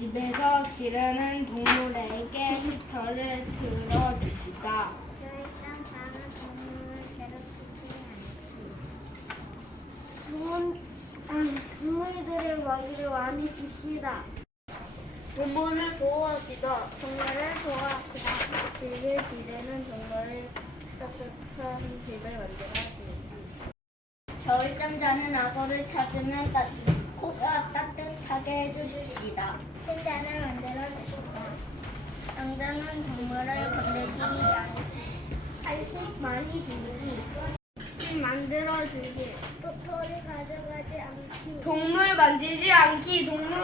집에서 기르는 동물에게 괴롭히지 좋은 음, 동물들의 먹이를 많이 줍시다. 동물을 보호합시다. 동물을 보호합시다. 길게 기르는 동물을 따뜻한 집을 만들어줍니다. 겨울잠 자는 악어를 찾으면 따, 코가 해주십시다. 침대를 만들어 주시다. 당장은 동물을 건들지 않기. 한식 많이 주기. 집 만들어 주기. 도토리 가져가지 않기. 동물 만지지 않기. 동물